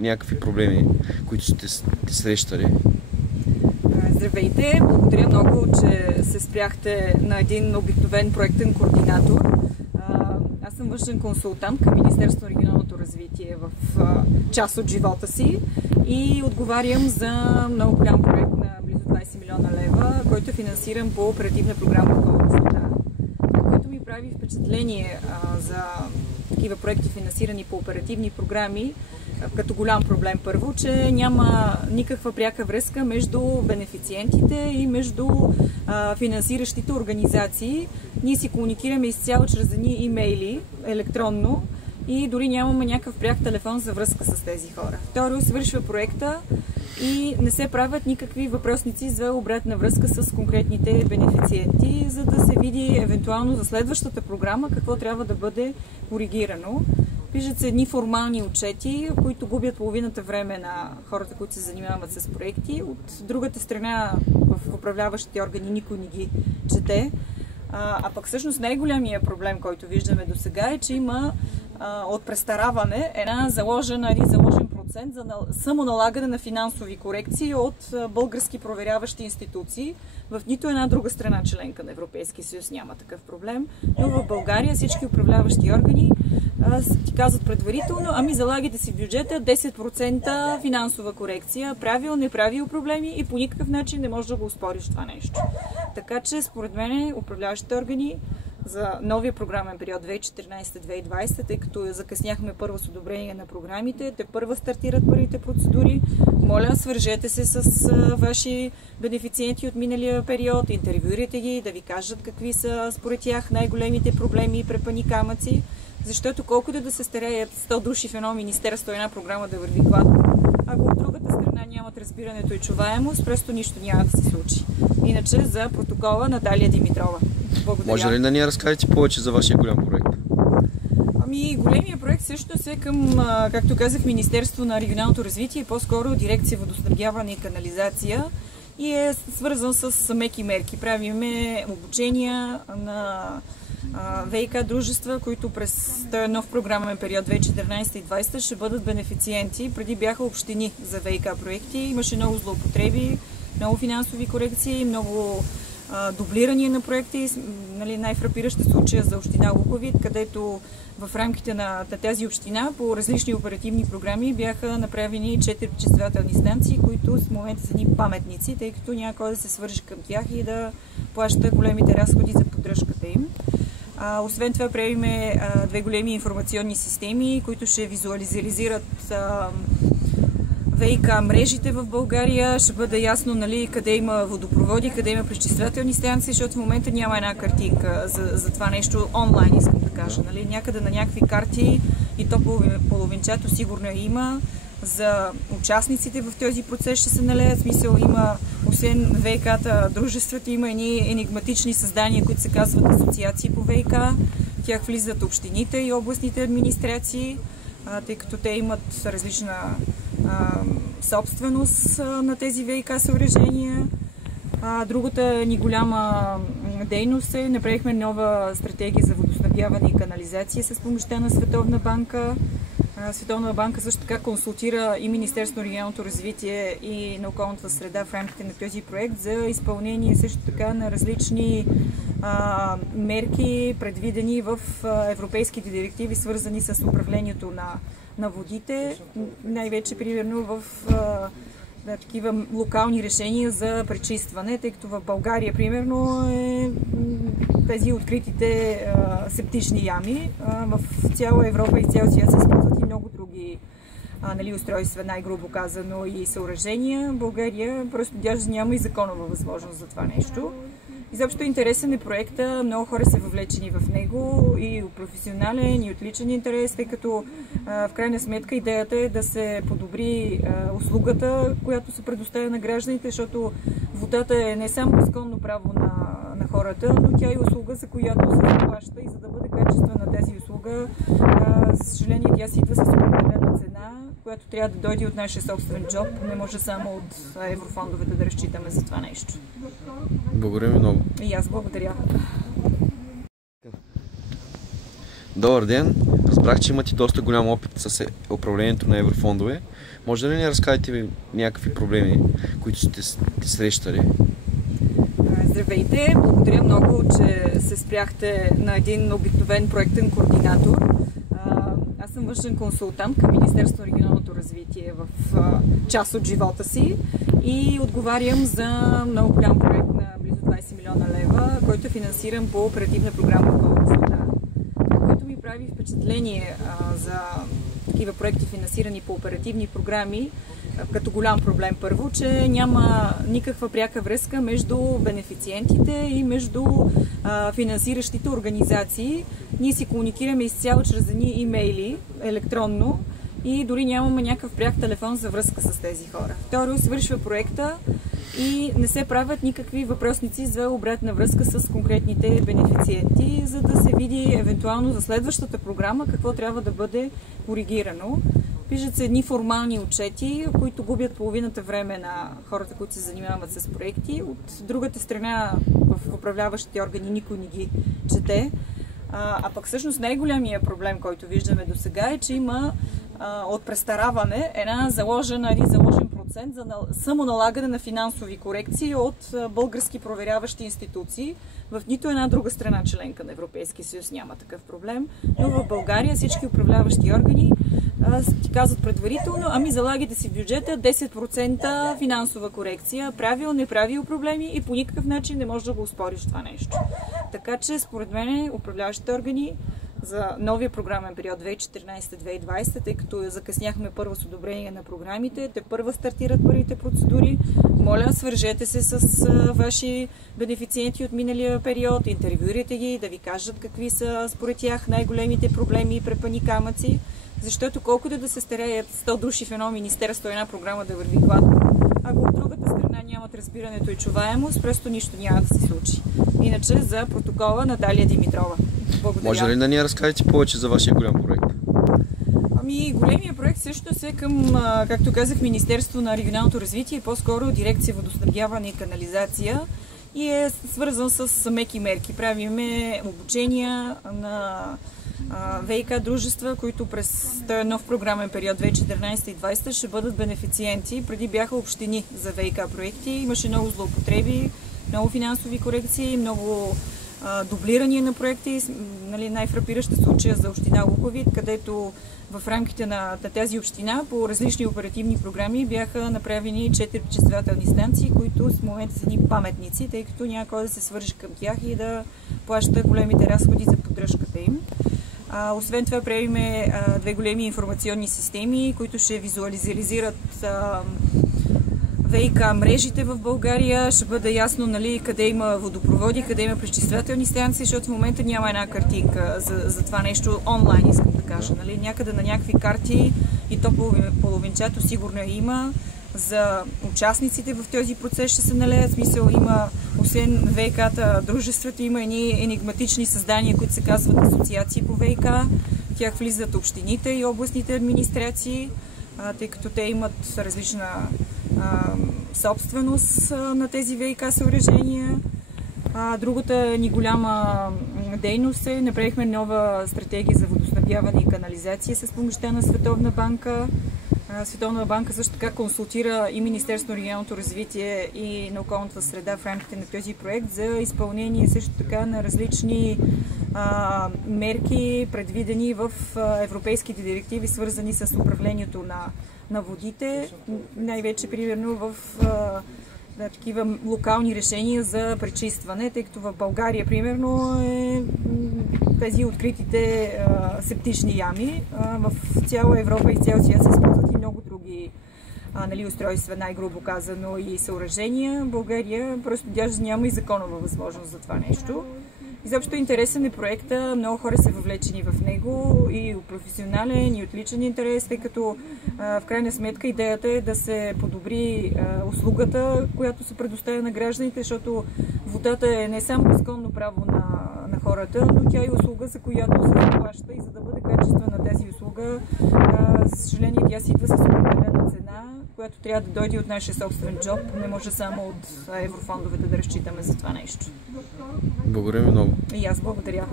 някакви проблеми, които сте срещали? Здравейте! Благодаря много, че се спряхте на един обикновен проектен координатор. Аз съм външен консултант към Министерството на регионалното развитие в част от живота си и отговарям за много голям проект на близо 20 милиона лева, който е финансиран по оперативна програма Околна среда. Това, което ми прави впечатление за такива проекти, финансирани по оперативни програми, като голям проблем първо, че няма никаква пряка връзка между бенефициентите и между финансиращите организации. Ние си комуникираме изцяло чрез едни имейли, електронно, и дори нямаме някакъв пряк телефон за връзка с тези хора. Второ, свършва проекта и не се правят никакви въпросници за обратна връзка с конкретните бенефициенти, за да се види евентуално за следващата програма какво трябва да бъде коригирано. Виждат се едни формални отчети, които губят половината време на хората, които се занимават с проекти. От другата страна, в управляващите органи никой не ги чете. А пък всъщност най-голямия проблем, който виждаме до сега, е, че има от престараване един заложен процент за самоналагане на финансови корекции от български проверяващи институции. В нито една друга страна, членка на Европейския съюз, няма такъв проблем, но в България всички управляващи органи ти казват предварително, ами залагайте си в бюджета 10% финансова корекция, правил, неправил проблеми и по никакъв начин не можеш да го оспориш това нещо. Така че, според мен, управляващите органи за новия програмен период 2014-2020, тъй като закъсняхме първо с одобрение на програмите, те първо стартират първите процедури. Моля, свържете се с ваши бенефициенти от миналия период, интервюирайте ги, да ви кажат какви са според тях най-големите проблеми и препъни камъци, защото колкото да се стареят 100 души в едно министерство, една програма да върви гладко, ако от другата страна нямат разбирането и чуваемост, просто нищо няма да се случи. Иначе за протокола Наталия Димитрова. Благодаря. Може ли да ни разкажете повече за вашия голям проект? Ами, големия проект също е към, както казах, Министерство на регионалното развитие, по-скоро дирекция водоснабдяване и канализация и е свързан с меки мерки. Правиме обучения на ВиК дружества, които през този нов програмен период 2014 и 2020 ще бъдат бенефициенти. Преди бяха общини за ВиК проекти. Имаше много злоупотреби, много финансови корекции, много дублирания на проекти. Най-фрапираща случая за община Луковит, където в рамките на тази община по различни оперативни програми бяха направени 4 пречиствателни станции, които в момента са ни паметници, тъй като няма кой да се свържи към тях и да плаща големите разходи за поддръжката им. Освен това правиме 2 големи информационни системи, които ще визуализират ВиК мрежите в България. Ще бъде ясно къде има водопроводи, къде има пречиствателни станции, защото в момента няма една картинка за това нещо онлайн, искам да кажа. Някъде на някакви карти и то половинчато сигурно има. За участниците в този процес ще се налеят. Смисъл има, освен ВиК-та, дружествата, има едни енигматични създания, които се казват асоциации по ВиК. В тях влизат общините и областните администрации, тъй като те имат различна собственост на тези ВиК съоръжения. Другата ни голяма дейност е, направихме нова стратегия за водоснабдяване и канализация с помощта на Световна банка. Световна банка също така консултира и Министерството на регионалното развитие и на околната среда в рамките на този проект за изпълнение също така на различни мерки, предвидени в европейските директиви, свързани с управлението на водите, най-вече примерно в такива локални решения за пречистване, тъй като в България примерно тези откритите септични ями. В цяла Европа и цял свят се използват и много други устройства, най-грубо казано, и съоръжения. В България просто даже няма и законова възможност за това нещо. Изобщо интересен е проекта, много хора са въвлечени в него и от професионален и от личен интерес, тъй като в крайна сметка идеята е да се подобри услугата, която се предоставя на гражданите, защото водата е не само изконно право на хората, но тя е услуга, за която се заплаща, и за да бъде качествена тази услуга, за съжаление тя си идва с определена цена, която трябва да дойде от нашия собствен джоб, не може само от еврофондовете да разчитаме за това нещо. Благодаря много. И аз благодаря. Добър ден! Разбрах, че имате доста голям опит с управлението на еврофондове. Може ли да ни разкажете някакви проблеми, които сте срещали? Здравейте! Благодаря много, че се спряхте на един обикновен проектен координатор. Аз съм външен консултант към Министерството на регионалното развитие в част от живота си и отговарям за много голям проект на близо 20 милиона лева, който е финансиран по оперативна програма Околна среда. Това, което ми прави впечатление за такива проекти, финансирани по оперативни програми, като голям проблем първо, че няма никаква пряка връзка между бенефициентите и между финансиращите организации. Ние си комуникираме изцяло чрез едни имейли, електронно, и дори нямаме някакъв пряк телефон за връзка с тези хора. Второ, свършва проекта и не се правят никакви въпросници за обратна връзка с конкретните бенефициенти, за да се види евентуално за следващата програма какво трябва да бъде коригирано. Виждат се едни формални отчети, които губят половината време на хората, които се занимават с проекти. От другата страна, в управляващите органи никой не ги чете. А пък всъщност най-голямия проблем, който виждаме до сега, е, че има от престараване един заложен процент за самоналагане на финансови корекции от български проверяващи институции. В нито една друга страна, членка на Европейския съюз, няма такъв проблем, но в България всички управляващи органи ти казват предварително: ами залагайте си в бюджета 10% финансова корекция, правил, неправил проблеми, и по никакъв начин не можеш да го оспориш това нещо. Така че според мен управляващите органи за новия програмен период 2014-2020, тъй като закъсняхме първо с одобрение на програмите, те първо стартират първите процедури. Моля, свържете се с ваши бенефициенти от миналия период, интервюирайте ги, да ви кажат какви са според тях най-големите проблеми и препъни камъци, защото колкото да се стареят 100 души в едно министерство, една програма да върви гладко, ако от другата страна нямат разбирането и чуваемост, просто нищо няма да се случи. Иначе за протокола Наталия Димитрова. Благодаря. Може ли да ни разкажете повече за вашия голям проект? Ами, големия проект всъщност е към, както казах, Министерство на регионалното развитие, по-скоро дирекция водоснабдяване и канализация, и е свързан с меки мерки. Правиме обучения на ВиК дружества, които през този нов програмен период 2014 и 2020 ще бъдат бенефициенти. Преди бяха общини за ВиК проекти, имаше много злоупотреби, много финансови корекции, много дублиране на проекти. Най-фрапираща случая за община Луковит, където в рамките на тази община по различни оперативни програми бяха направени 4 пречиствателни станции, които в момента са ни паметници, тъй като няма кой да се свържи към тях и да плаща големите разходи за поддръжката им. Освен това правиме две големи информационни системи, които ще визуализират ВиК мрежите в България. Ще бъде ясно къде има водопроводи, къде има пречиствателни станции, защото в момента няма една картинка за това нещо онлайн, искам да кажа. Някъде на някакви карти, и то половинчато сигурно има, за участниците в този процес ще се налеят. Смисъл, има, освен ВиК-та, дружествата, има едни енигматични създания, които се казват асоциации по ВиК. В тях влизат общините и областните администрации, тъй като те имат различна собственост на тези ВиК съоръжения. Другата ни голяма дейност е: направихме нова стратегия за водоснабдяване и канализация с помощта на Световна банка. Световна банка също така консултира и Министерството на регионалното развитие и на околната среда в рамките на този проект за изпълнение също така на различни мерки, предвидени в европейските директиви, свързани с управлението на водите, най-вече примерно в такива локални решения за пречистване, тъй като в България примерно тези откритите септични ями. В цяла Европа и цял свят се използват и много други устройства, най-грубо казано, и съоръжения. В България просто даже няма и законова възможност за това нещо. Изобщо интересен е проекта, много хора са въвлечени в него, и от професионален, и от личен интерес, тъй като в крайна сметка идеята е да се подобри услугата, която се предоставя на гражданите, защото водата е не само изконно право на хората, но тя е услуга, за която се заплаща, и за да бъде качествена тази услуга, за съжаление тя си идва с определена цена, която трябва да дойде от нашия собствен джоб, не може само от еврофондовете да разчитаме за това нещо. Благодаря ви много. И аз благодаря.